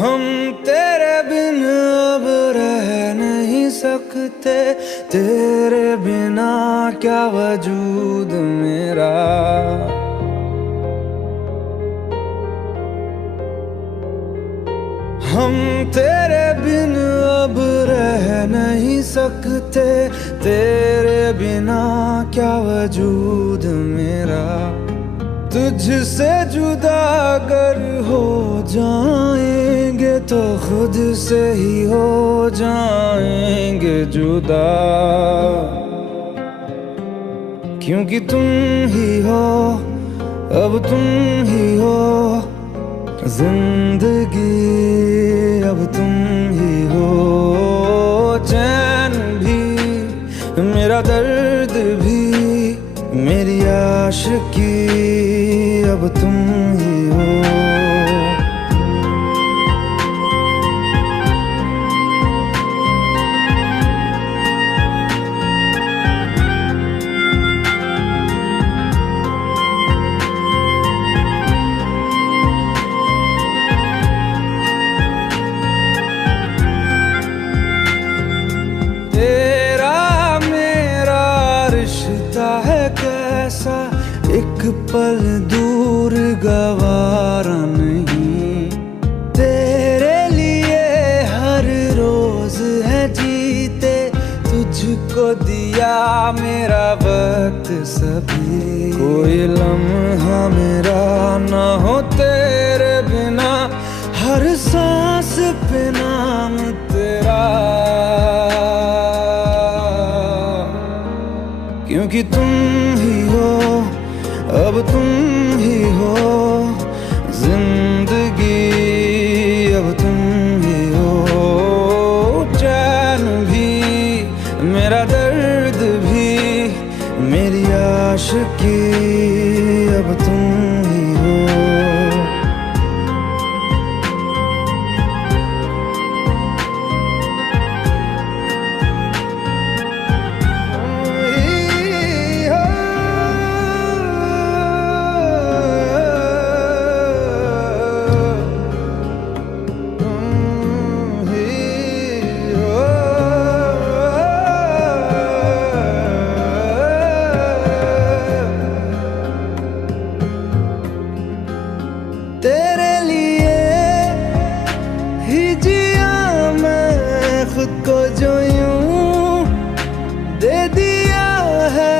हम तेरे बिन अब रह नहीं सकते, तेरे बिना क्या वजूद मेरा। हम तेरे बिन अब रह नहीं सकते, तेरे बिना क्या वजूद मेरा। तुझसे जुदा अगर हो जाएंगे तो खुद से ही हो जाएंगे जुदा, क्योंकि तुम ही हो, अब तुम ही हो जिंदगी, अब तुम ही हो। चैन भी, मेरा दर्द भी, मेरी आशिकी, अब तुम ही हो। एक पल दूर गवारा नहीं, तेरे लिए हर रोज है जीते, तुझको दिया मेरा वक्त सभी। कोई लम्हा मेरा ना हो तेरे बिना, हर सांस पे नाम तेरा, क्योंकि तुम ही हो, अब तुम ही हो जिंदगी, अब तुम ही हो। चैन भी, मेरा दर्द भी, मेरी आशिकी, अब तुम ही हो। तेरे लिए ही जिया मैं खुद को, जो यूं दे दिया है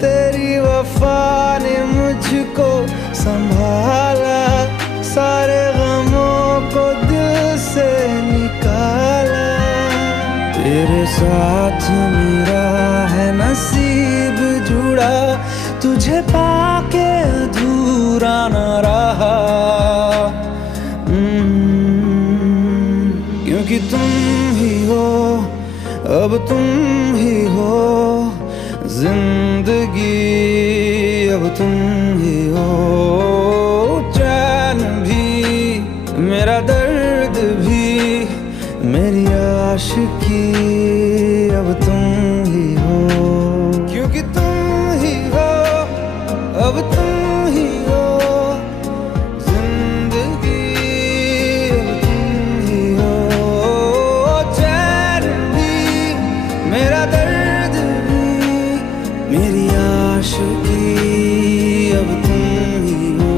तेरी वफा ने मुझको संभाला, सारे गमों को दिल से निकाला। तेरे साथ मेरा है नसीब जुड़ा, तुझे पाके अधूरा न रहा, क्योंकि तुम ही हो, अब तुम ही हो जिंदगी, अब तुम ही हो। चैन भी, मेरा दर्द भी, मेरी आशिकी, अब तुम ही हो, क्योंकि तुम ही हो, अब तुम ही हो जिंदगी, अब तुम ही हो। चैन भी, मेरा दर्द भी, मेरी आशिकी, अब तुम ही हो।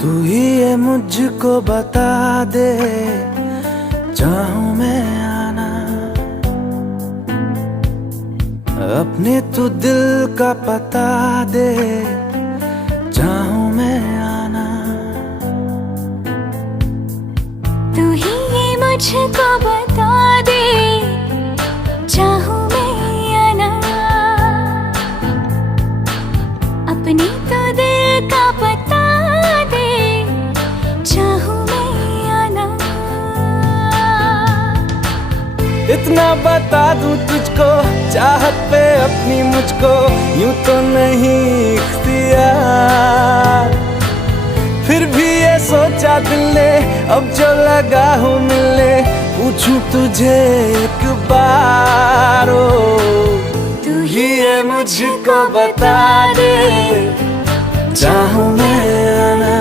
तू ही ये मुझको बता दे, चाहूं मैं आना, अपने तू दिल का पता दे, चाहूं मैं आना। मुझको बता दे, चाहूं मैं या ना, अपनी तो दिल का पता दे, चाहूं मैं या ना। इतना बता दूं तुझको, चाहत पे अपनी मुझको यूं तो नहीं इख्तियार, फिर भी ये सोचा दिल ने अब जो लगा हूँ मिलने, पूछूं तुझे एक बार, ओ तू ही ये मुझको बता दे, चाहूं मैं आना,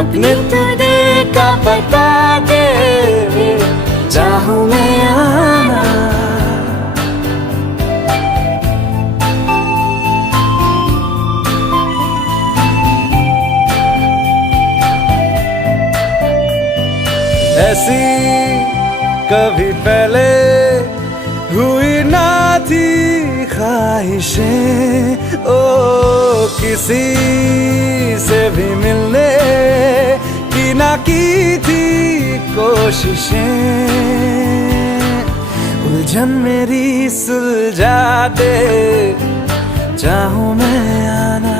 अपने तो दिल का बता दे, चाहूं मैं आना। ऐसी कभी पहले हुई ना थी ख्वाहिशें, ओ किसी से भी मिलने की ना की थी कोशिशें, उलझन मेरी सुलझा दे, चाहूं मैं आना,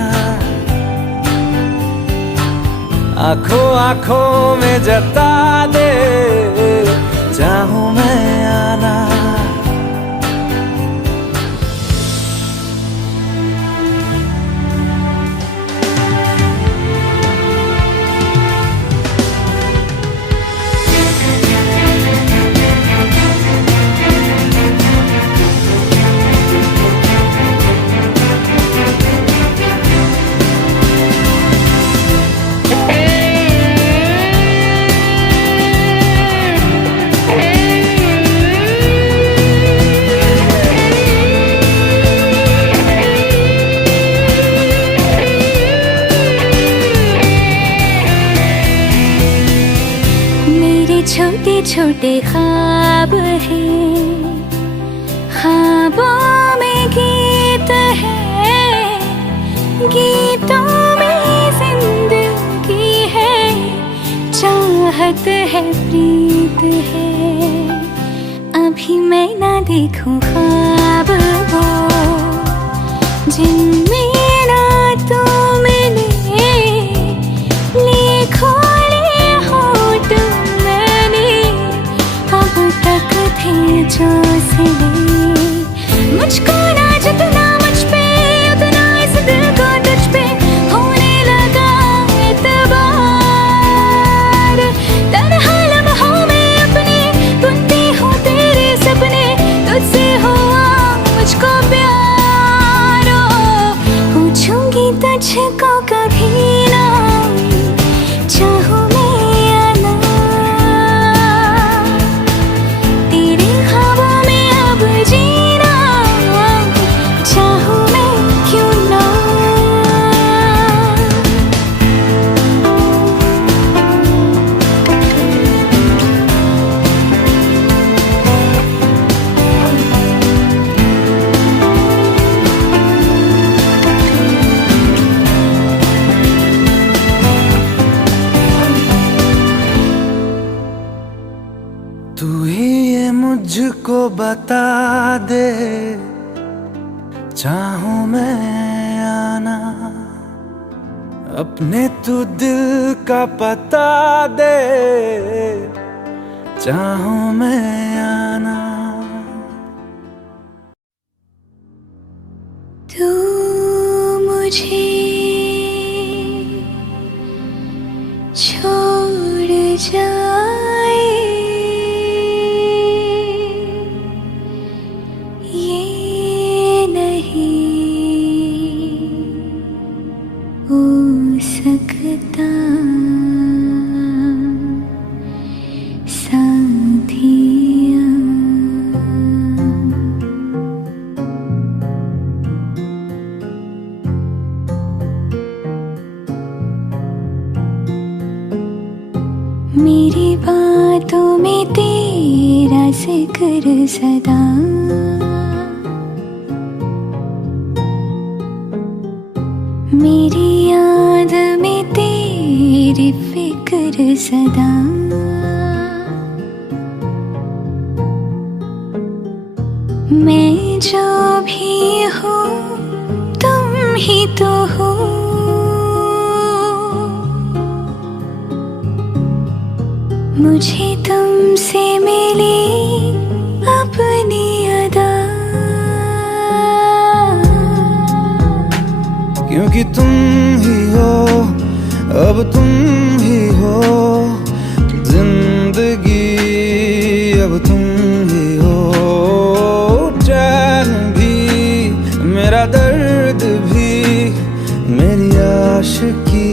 आंखों आंखों में जता दे, चाहूं मैं आना। छोटे छोटे ख्वाब हैं, ख्वाबों में गीत है, गीतों में जिंदगी है, चाहत है, प्रीत है। अभी मैं ना देखूं ख्वाब वो जिनमें ना तू मिले, लिखो जो सिले, मुझको ना जितना मुझ पे उतना इस दिल को तुझ पे होने लगा एतबार, तन्हा लम्हों में अपने बुनती हूँ तेरे सपने, तुझसे हुआ मुझको प्यार, पूछूंगी तुझको कभी ना, चाहूं तू ही ये मुझको बता दे, चाहूं मैं आना, अपने तू दिल का पता दे, चाहूं मैं आना। तू मुझे छोड़ जाए, सकता साथिया, मेरी बातों में तेरा जिक्र सदा, मेरी याद में तेरी तेरी फिक्र सदा। मैं जो भी हूँ तुम ही तो हो। मुझे तुमसे मिली अपनी अदा। क्योंकि तुम ही हो, अब तुम ही हो जिंदगी, अब तुम ही हो चैन भी, मेरा दर्द भी, मेरी आशिकी,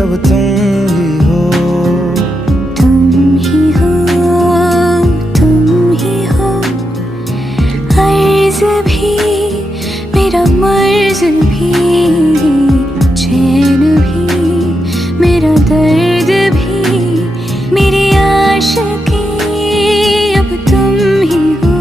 अब तुम ही हो। तुम ही हो, तुम ही हो, अर्ज भी, मेरा मर्ज भी, चैन भी, मेरा दर्द भी, मेरी आशिकी, अब तुम ही हो।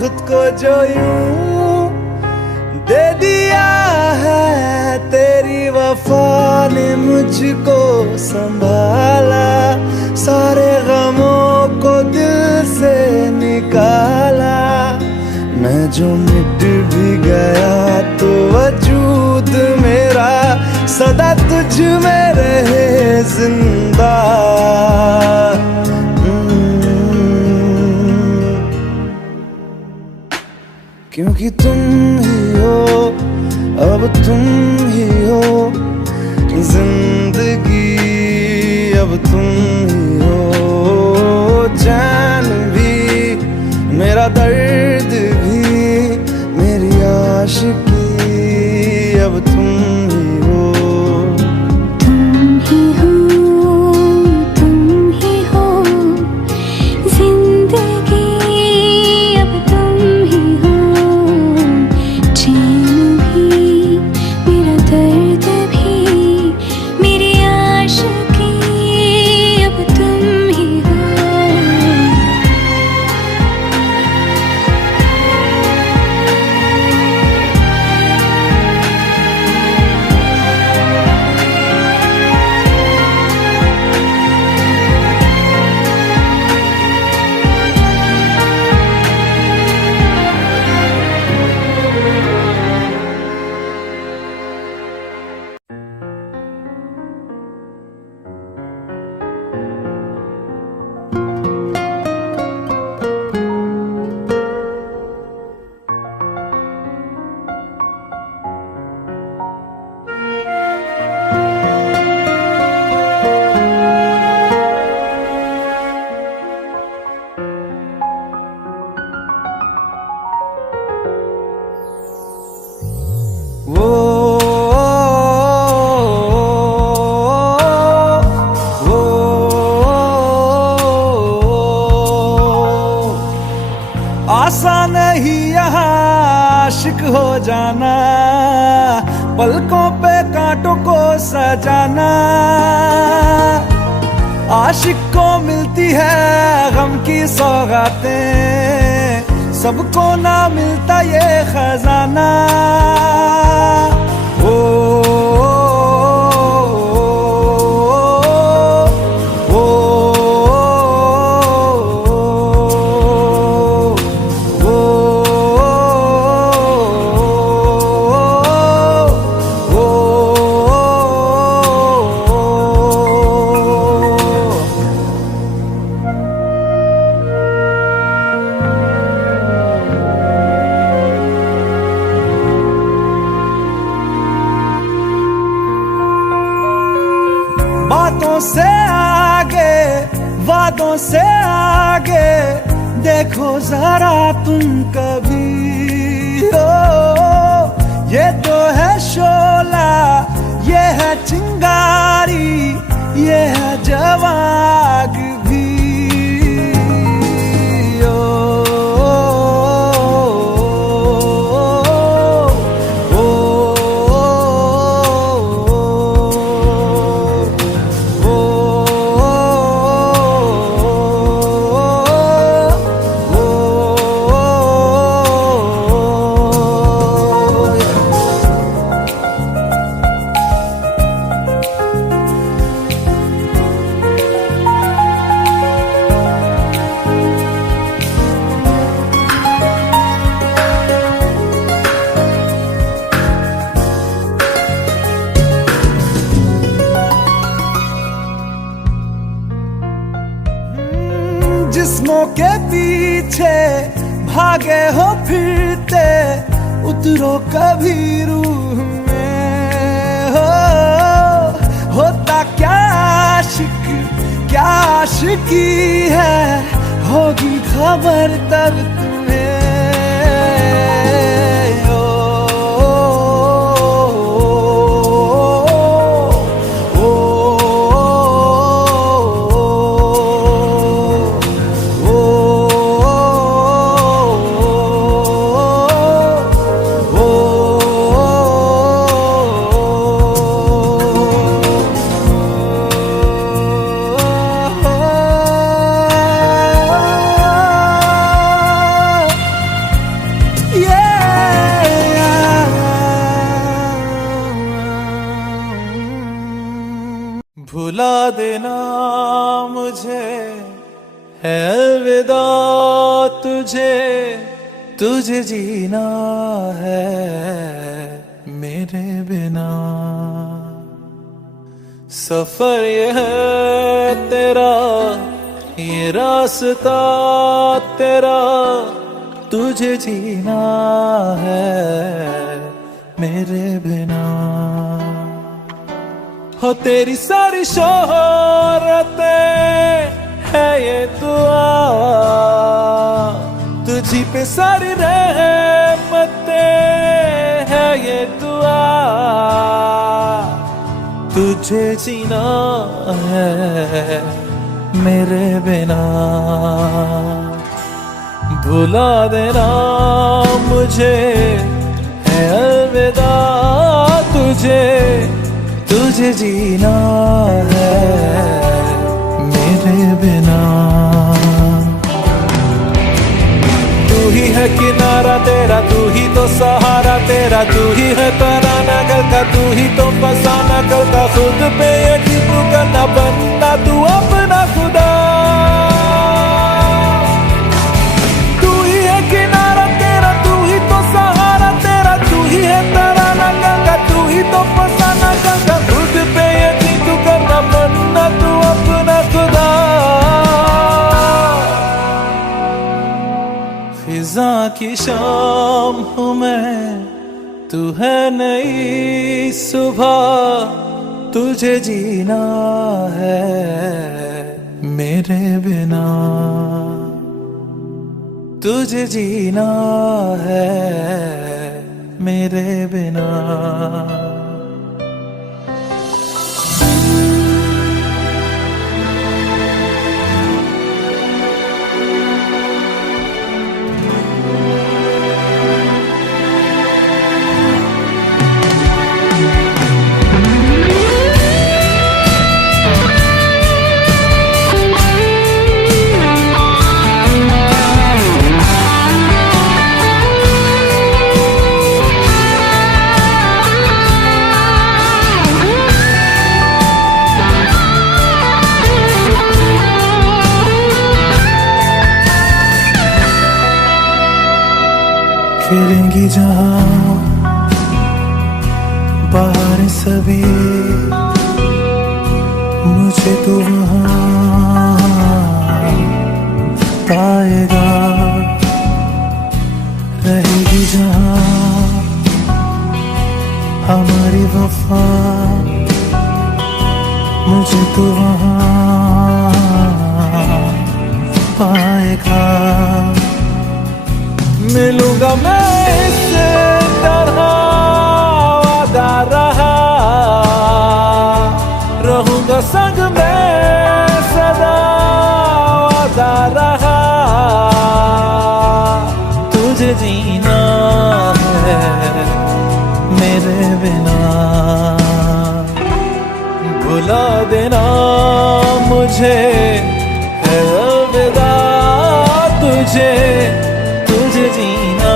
खुद को जो यूं दे दिया है, तेरी वफा ने मुझको संभाला, सारे गमों को दिल से निकाला। मैं जो मिट भी गया तो वजूद मेरा सदा तुझ में रहे जिंदा। क्योंकि तुम ही हो, अब तुम ही हो जिंदगी, अब तुम ही हो चैन भी, मेरा दर्द भी, मेरी आशिकी, अब तुम ही हो। तुम ही हो, तुम ही हो जिंदगी, अब तुम ही हो चैन भी, मेरा दर्द भी, मेरी आशिकी, अब तुम ही हो। आसान नहीं यहाँ आशिक हो जाना, पलकों पे कांटों को सजाना। आशिक को मिलती है गम की सौगातें, सबको ना मिलता ये खजाना। बातों से आगे, वादों से आगे देखो जरा तुम कभी। ओ ये तो है शोला, ये है चिंगारी, ये है जवाग भी। जिस्मों के पीछे भागे हो फिरते, उतरो कभी रूह में। होता क्या आशिक, क्या आशिकी है, होगी खबर तब तुम्हें। भुला देना मुझे है अलविदा तुझे, तुझे जीना है मेरे बिना। सफर ये है तेरा, ये रास्ता तेरा, तुझे जीना है मेरे बिना। हो तेरी सारी शोहरतें है ये दुआ, तुझी पे सारी रहमतें है ये दुआ। तुझे जीना है मेरे बिना। भुला देना मुझे है अलविदा तुझे, तुझे जीना है मेरे बिना। तू ही है किनारा तेरा, तू ही तो सहारा तेरा, तू ही है तराना गल का, तू ही तो फसाना कल का। खुद पे यकीन तू करना, बनना तू अपना खुदा। तू ही है किनारा तेरा, तू ही तो सहारा तेरा, तू ही है तराना गल का, तू ही तो फसाना कल का। खुद पे यकीन तू करना, बनना तू अपना खुदा। फिजा की शाम हूँ मैं, तू है नई सुबह, तुझे जीना है मेरे बिना। तुझे जीना है मेरे बिना। खेलेंगी जहां बाहर सभी, मुझे तो वहां पाएगा। रहेगी जहां हमारी वफा, मुझे तो वहाँ पाएगा। मिलूंगा मैं इससे तरह वादा रहा, रहूंगा संग में सदा वादा रहा। तुझे जीना है मेरे बिना, भुला देना मुझे है अलविदा। तुझे तुझे जीना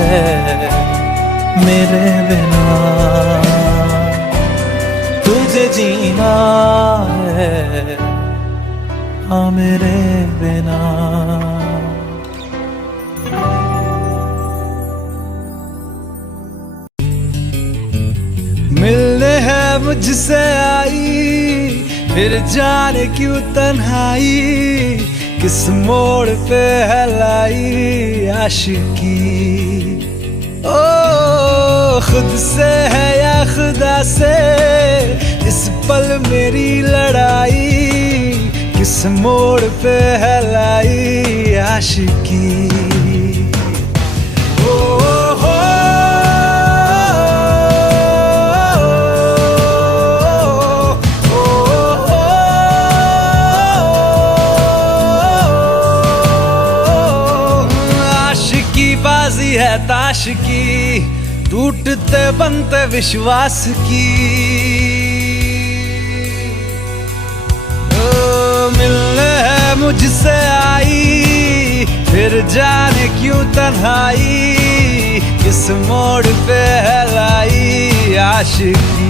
है मेरे बिना, तुझे जीना है हाँ मेरे बिना। मिलने है मुझसे आई, फिर जाने क्यों तन्हाई, किस मोड़ पे है लाई आशिकी। ओ खुद से है या खुदा से, इस पल मेरी लड़ाई, किस मोड़ पे है लाई आशिकी। बाजी है ताश की, टूटते बनते विश्वास की। ओ मिलने है मुझसे आई, फिर जाने क्यों तन्हाई, किस मोड़ पे है लाई आशिकी।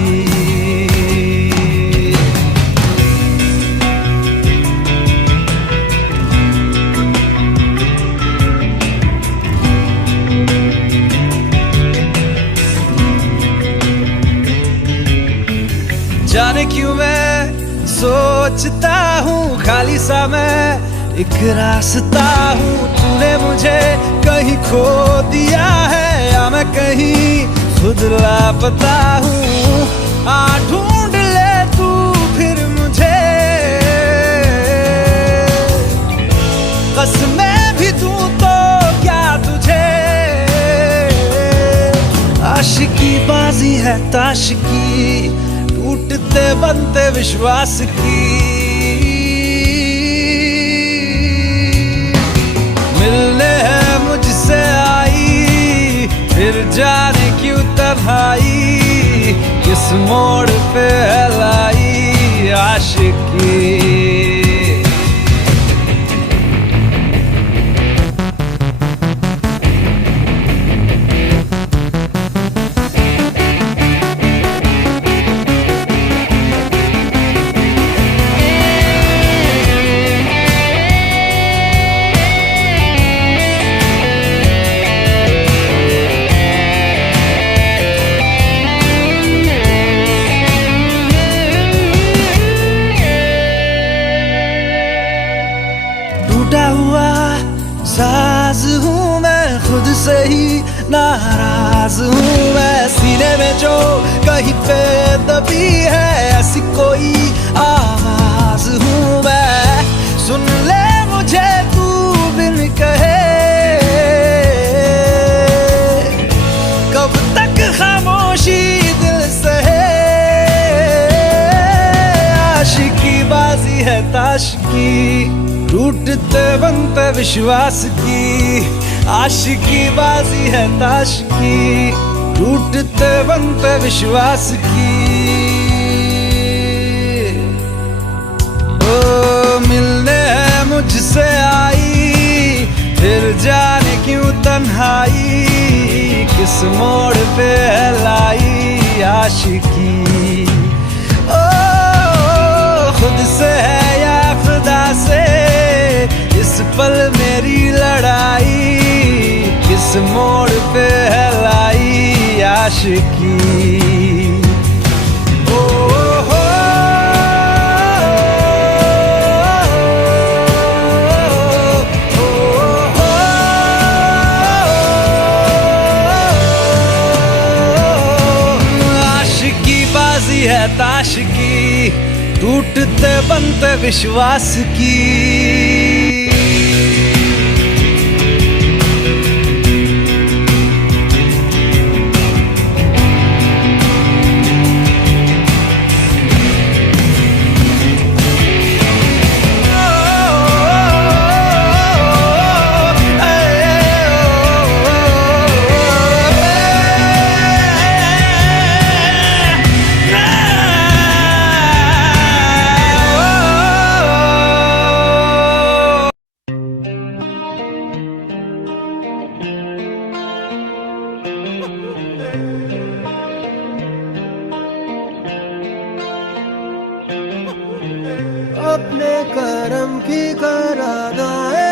जाने क्यों मैं सोचता हूँ खाली सा मैं एक रास्ता हूँ। तूने मुझे कहीं खो दिया है या मैं कहीं खुद लापता हूँ। आ ढूंढ ले तू फिर मुझे, कसमें भी दूँ तो क्या तुझे। आशिकी बाजी है ताश की, टूटते बनते विश्वास की। मिलने है मुझसे आई, फिर जाने क्यों तन्हाई, किस मोड़ पे है लाई आशिकी। टूटा हुआ साज हूँ मैं, खुद से ही नाराज हूँ मैं। सीने में जो कहीं पे दबी है ऐसी कोई आवाज हूँ मैं। सुन ले मुझे तू बिन कहे, कब तक खामोशी दिल सहे। आशिकी बाजी है ताश की, टूटते बनते विश्वास की। आशिकी बाजी है ताश की, टूटते बनते विश्वास की। ओ मिलने है मुझसे आई, फिर जाने क्यों तन्हाई, किस मोड़ पे है लाई आशिकी। ओ खुद से है या खुदा से, इस पल मेरी लड़ाई, किस मोड़ पे है लाई आशिकी। ओ हो आशिकी बाजी है ताश की, टूटते बनते विश्वास की। अपने करम की करादाए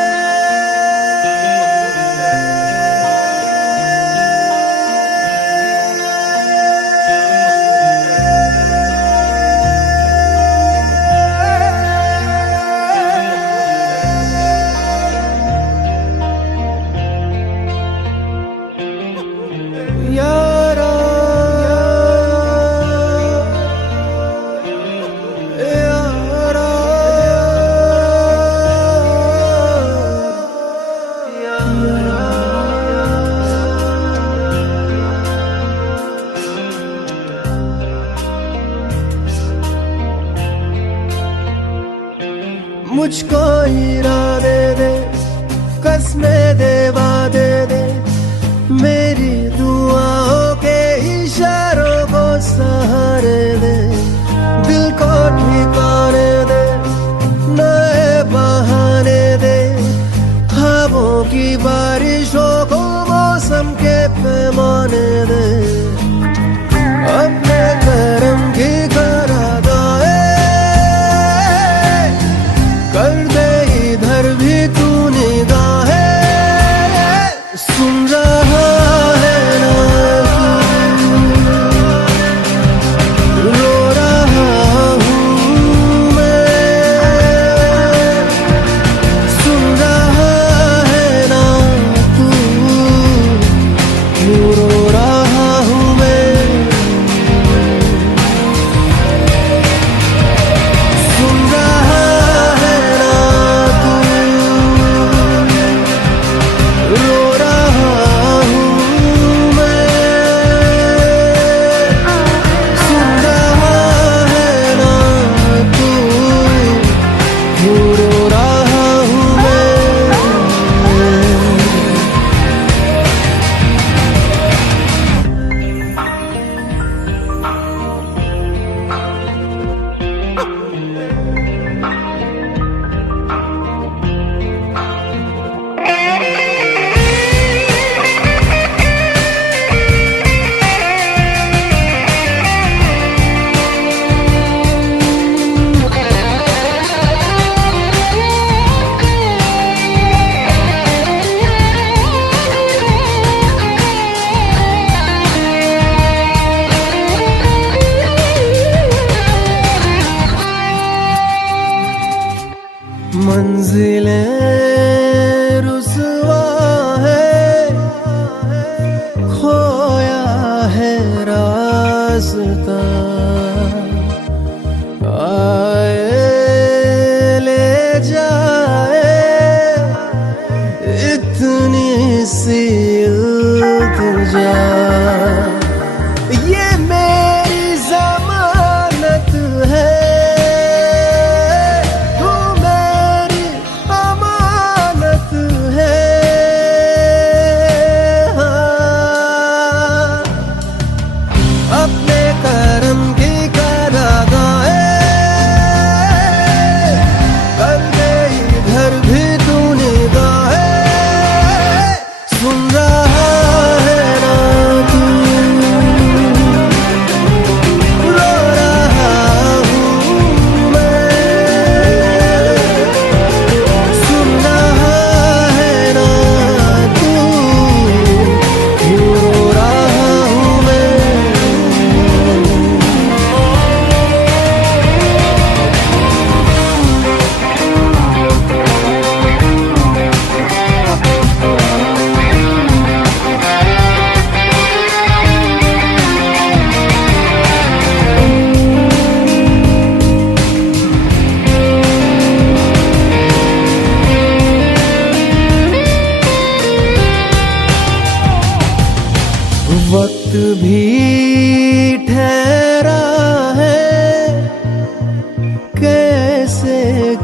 यारा मुझको इरादे दे, कसमें दे, वादे दे, मेरी दुआओं के इशारों को सहारे दे, दिल को ठिकाने दे, नए बहाने दे, ख्वाबों की बारिशों को मौसम के पैमाने दे, अपने करम की करादाए कर दे इधर भी तू निगाहें। सुन रहा है ना तू, रो रहा हूँ मैं। सुन रहा है ना तू, क्यों रो रहा हूँ मैं। सुन रहा है ना तू, रो रहा हूँ मैं। सुन रहा है ना तू, क्यों रो रहा हूँ मैं। मंजिलें रुसवा है, खोया है रास्ता, आए ले जाए इतनी सी इल्तिजा। ये मेरी जमानत है, तू मेरी अमानत है। हाँ, अपने करम की करादाए कर दे इधर भी तू निगाहें। सुन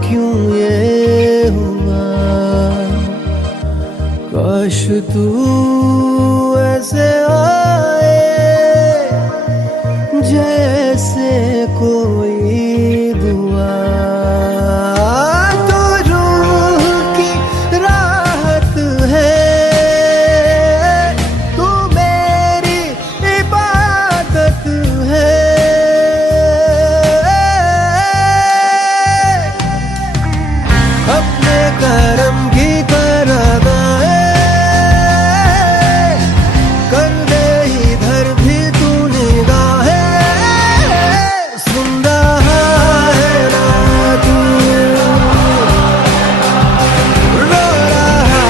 क्यों ये हुआ, काश तू ऐसे आए जैसे कोई दुआ। तो रूह की राहत है, तू मेरी इबादत है। अपने करम की कर अदाए कर दे इधर भी तू निगाहें। सुन रहा है ना तू, रो रहा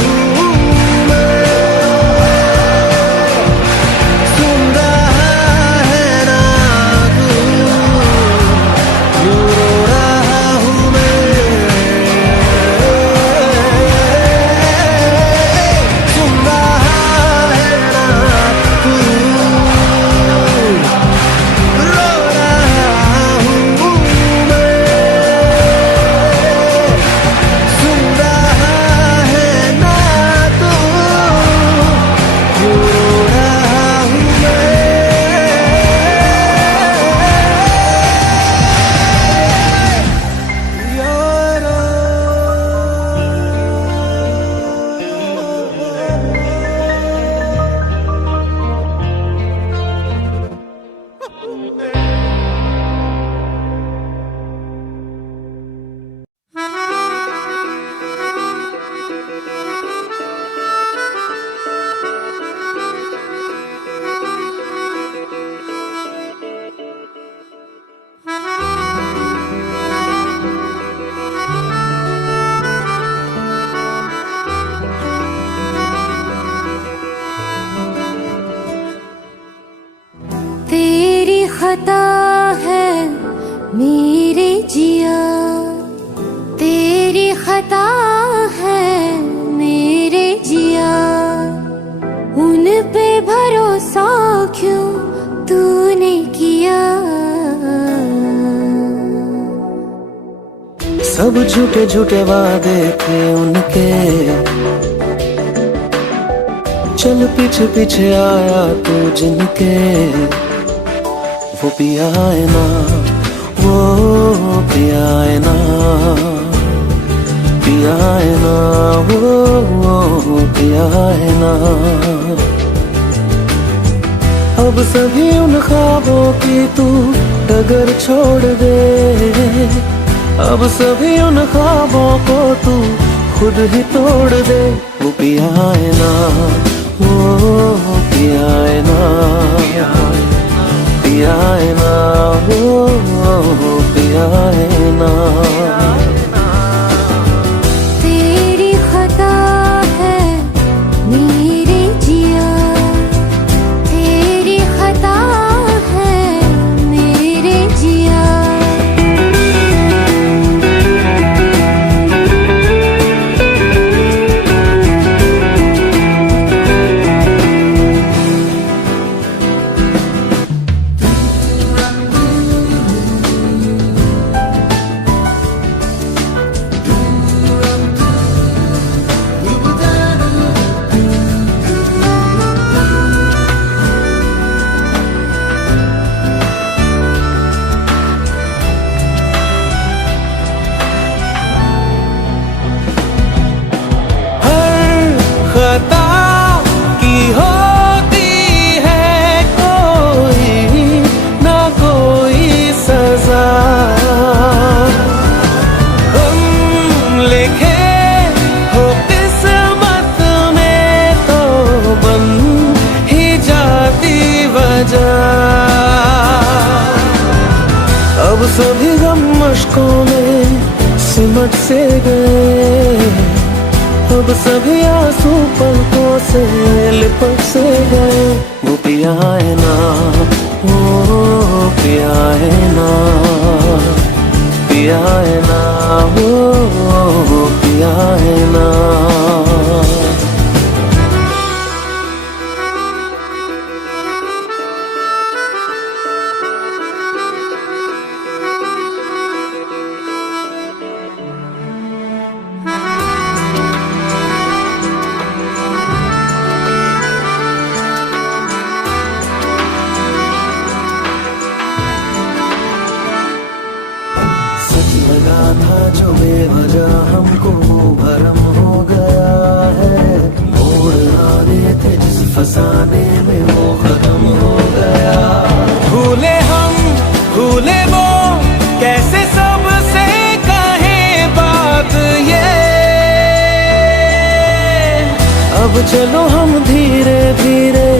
हूँ मैं। सुन रहा है ना तू, रो रहा हूँ मैं। सुन रहा है ना तू, रो रहा हूँ मैं। सुन रहा है ना तू, रो रहा हूँ मैं। यारा तेरी खता है मेरे जिया, तेरी खता है मेरे जिया। उन पे भरोसा क्यों तूने किया। सब झूठे झूठे वादे थे उनके, चल पीछे पीछे आया तू जिनके। वो पिया है ना, वो पिया है ना, पिया है ना, वो पिया है ना। अब सभी उन ख्वाबों की तू डगर छोड़ दे, अब सभी उन ख्वाबों को तू खुद ही तोड़ दे। वो पिया है ना, वो पिया है ना, पिया है ना, वो पिया है ना। तेरी खता है मेरे जिया, तेरी खता है मेरे जिया। खता की होती है कोई ना कोई सजा, हम लिखे हो किस्मत में तो बन ही जाती वजह। अब सभी गम मुश्कों में सिमट से गए, अब सभी आंसू पलकों से लिपट से गए। वो पिया है ना, वो पिया है ना, पिया है ना, वो पिया है ना। जो बेवजह हमको भरम हो गया है, मोड़ आने थे जिस फसाने में वो खत्म हो गया। भूले हम भूले वो, कैसे सबसे कहें बात ये। अब चलो हम धीरे धीरे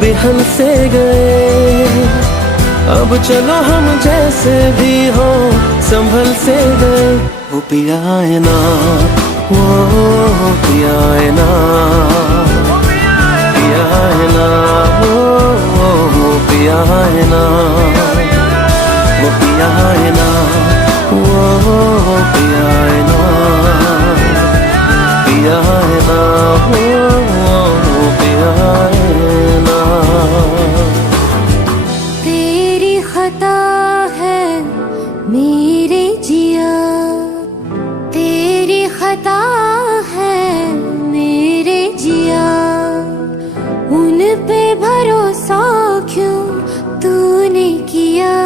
बेहल से गए, अब चलो हम जैसे भी हो संभल से गए। वो पिया है ना, वो पिया है ना, पिया है ना, वो पिया है ना, वो पिया है ना, वो पिया है ना, पिया है ना, वो पिया है ना। तेरी खता है मेरे जिया, तेरी खता है मेरे जिया, उन पे भरोसा क्यों तूने किया।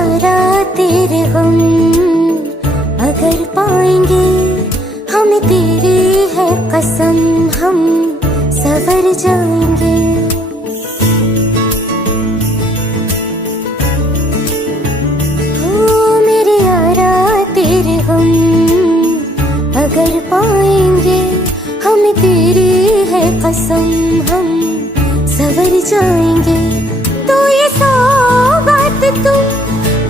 यारा तेरे गम अगर पाएंगे, हमें तेरी है कसम, हम सवर जाएंगे। ओ मेरे यारा तेरे गम अगर पाएंगे, हमें तेरी है कसम, हम सवर जाएंगे। तो ये सौगात तुम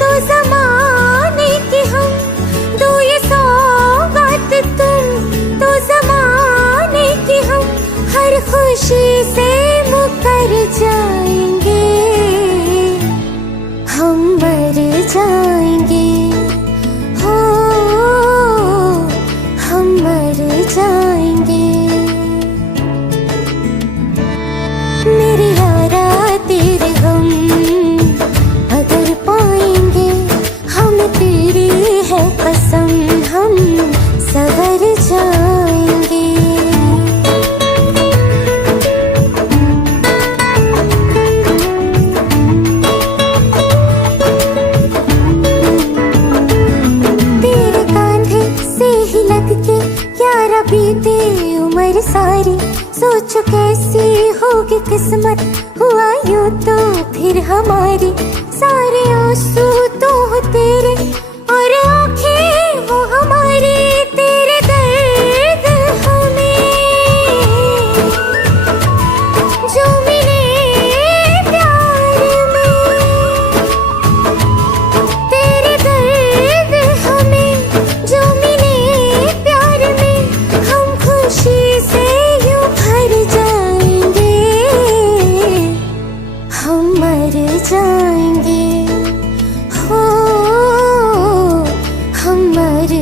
तो ज़माने की हम, तो ये सौगात तुम तो ज़माने की हम, हर खुशी से मुकर जाएंगे, हम मर जाएंगे, हो हम मर जाएंगे। मेरे यारा तेरे गम अगर पाएंगे, हमें तेरी है कसम, हम सवर जाएंगे। तेरे कांधे से ही लग के यारा बीते उम्र सारी, सोचो कैसी होगी किस्मत, हुआ यूं तो फिर हमारी। सारे आंसू तो हो तेरे और आंखें वो हमारी, तेरे दर्द हमें जो मिले प्यार में, तेरे दर्द हमें जो मिले प्यार में, हम खुशी से यूं भर जाएंगे, हम मर जाएंगे, हो हम मर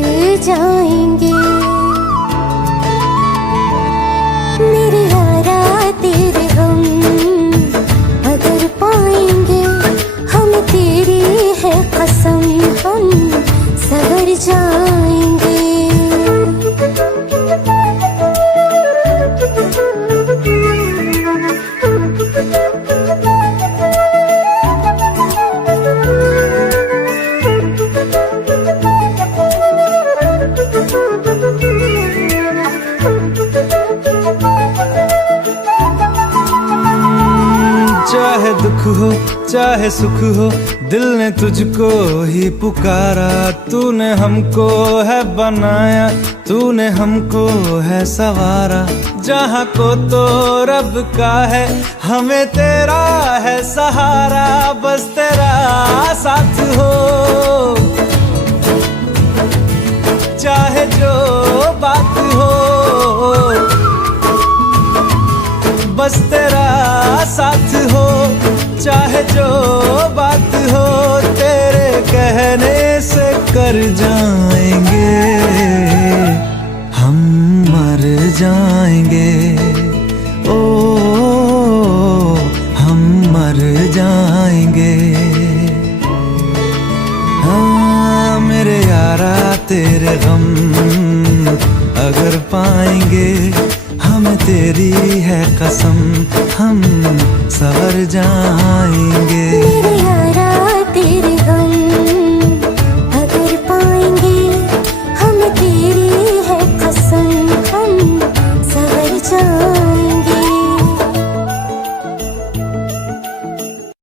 जाएंगे। मेरे यारा तेरे गम अगर पाएंगे, हमें तेरी है कसम, हम सवर जाएंगे। चाहे दुख हो चाहे सुख हो, दिल ने तुझको ही पुकारा। तूने हमको है बनाया, तूने हमको है सवारा। जहाँ को तो रब का है, हमें तेरा है सहारा। बस तेरा साथ हो, चाहे जो बात हो, बस तेरा साथ हो, चाहे जो बात हो। तेरे कहने से कर जाएंगे, हम मर जाएंगे, ओ हम मर जाएंगे। हाँ मेरे यारा तेरे गम अगर पाएंगे, हमें तेरी है कसम, हम सवर जाएंगे।